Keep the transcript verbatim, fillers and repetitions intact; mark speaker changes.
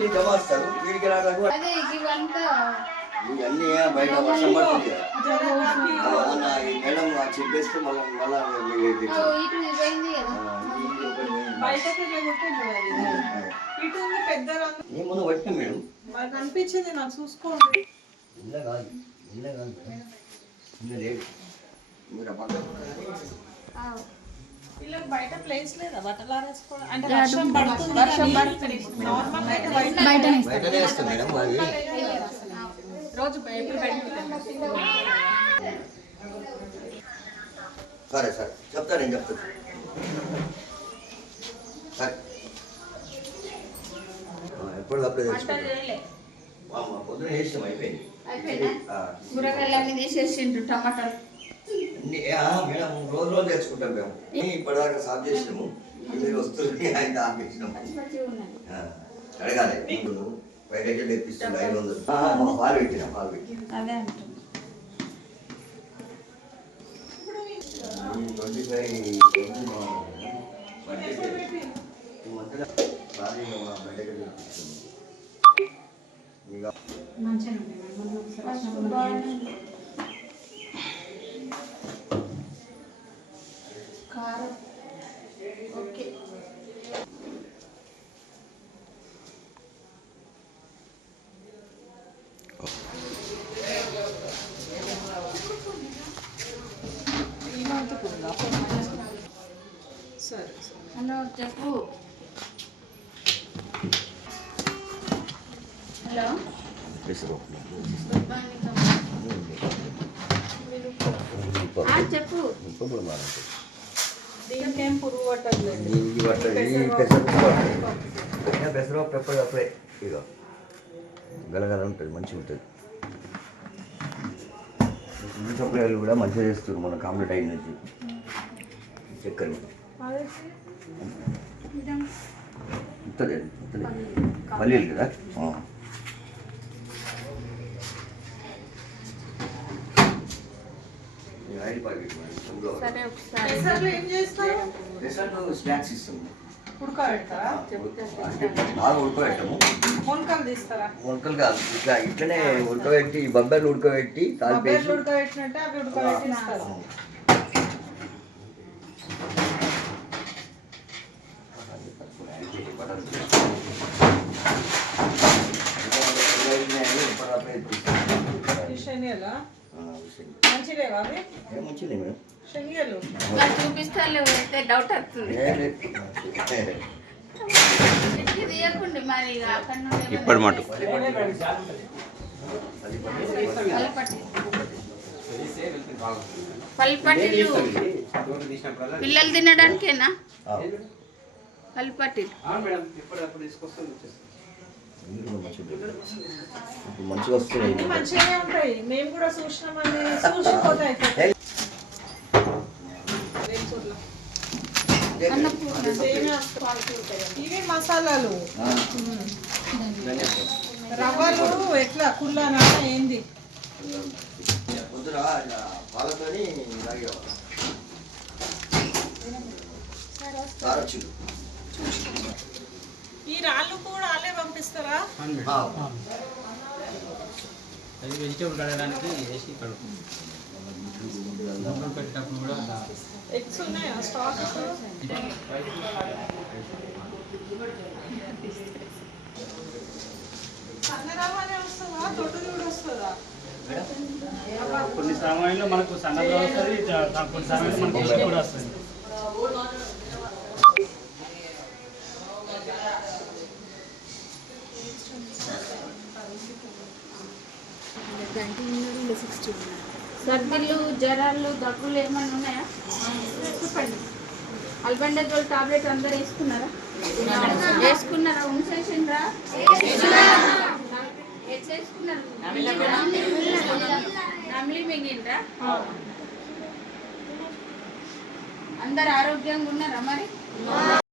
Speaker 1: వీళ్ళు జమ వస్తారు వీడికి రావడానికి ఇవన్నీ బయట వర్షం పడుతుంది కదా ఈ మేడం చెప్పేస్తే మళ్ళీ మళ్ళీ ఏమన్నా పట్టినా మేడం
Speaker 2: అనిపించింది నాకు చూసుకోండి
Speaker 1: ఇలా కాదు ఇలా కాదు ఇలా లేదు మీరు
Speaker 2: వీళ్ళకి బయట ప్లేస్ లేదా బట్టలు ఆరేసుకోవడం అంటే వర్షం పడుతుంది వర్షం పడుతుంది నార్మల్ అయితే బయట
Speaker 1: బయటనే వేస్తాం మేడం అది
Speaker 2: రోజు ఎప్పుడు పెట్టుకుంటాం
Speaker 1: సరే సరే చెప్తా నేను చెప్తాను సరే ఎప్పటికప్పుడు తెచ్చుకుంటాం పొద్దున వేసాం అయిపోయింది
Speaker 3: కూరగాయలన్నీ తీసేసిండ్రు టమాటాలు
Speaker 1: మేడం రోజు రోజు తెచ్చుకుంటాం మేము ఇప్పటిదాకా సాఫ్ చేసినాము మీరు వస్తుంది ఆయన ఆపేసినాము అడగాలి బయట తెప్పిస్తుంది ఐదు వందలు పాలు పెట్టినా పాలు పెట్టి ట్వంటీ ఫైవ్ బయటకి తెప్పిస్తుంది ఇక
Speaker 3: కారం ఓకే
Speaker 2: సరే
Speaker 3: హలో చెప్పు హలో చెప్పు
Speaker 2: దీనికేం పురుగు పట్టట్లేదు
Speaker 1: పెసరపప్పు ఎప్పటికప్పుడే ఇక గలగల ఉంటుంది మంచిగా ఉంటుంది చొక్కలు కూడా మంచిగా చేస్తారు మన కాంప్లీట్ అయిన నుంచి చక్కెర ఉంటుంది ఉంటుంది పల్లీలు కదా ఆయిల్ ప్యాకెట్ స్నాక్స్ ఇస్తాము
Speaker 2: ఉడకబెడతారా
Speaker 1: బాగా ఉడకబెట్టము
Speaker 2: మొలకలు తీస్తారా
Speaker 1: మొలకలు కాదు ఇట్లా ఇట్లనే ఉడకబెట్టి బొబ్బర్లు ఉడకబెట్టి
Speaker 2: బొబ్బర్లు ఉడకబెట్టినట్టే అవి ఉడకబెట్టి ఇస్తారు మంచిలేవా అవి
Speaker 1: మంచిలే మేడం
Speaker 2: శనిగలు
Speaker 3: చూపిస్తాను డౌట్ వస్తుంది మరి
Speaker 1: ఇప్పటి మాట
Speaker 3: పల్లిపట్టీలు పిల్లలు తినడానికేనా పల్లిపట్టీలు
Speaker 1: మంచిగా వస్తున్నాయి
Speaker 2: మంచిగానే ఉంటాయి మేము కూడా చూసినామని చూసిపోతాయి ఇవి మసాలాలు రవ్వలు ఎట్లా కుల్లానా ఏంది ఈ రాళ్ళు కూడా వాళ్ళే పంపిస్తారా
Speaker 4: అది వెజిటేబుల్ కడగడానికి వేసి కడుగుతుంది పెట్టినప్పుడు కూడా
Speaker 2: ఎగ్స్ ఉన్నాయా స్టాక్ సన్నరవ్వనే వస్తుందా దొడ్డుది కూడా వస్తుందా
Speaker 4: కొన్ని సమయంలో మనకు సన్నగా వస్తుంది కొన్ని సమయంలో మనకు కూడా వస్తుంది
Speaker 3: సర్దిలు జ్వరాలు దగ్గులు ఏమైనా ఉన్నాయా చెప్పండి అల్బండజోల్ టాబ్లెట్ అందరు వేసుకున్నారా వేసుకున్నారా ఉంచేసిండ్రా నమిలి మింగిండ్రా అందరు ఆరోగ్యంగా ఉన్నారా మరి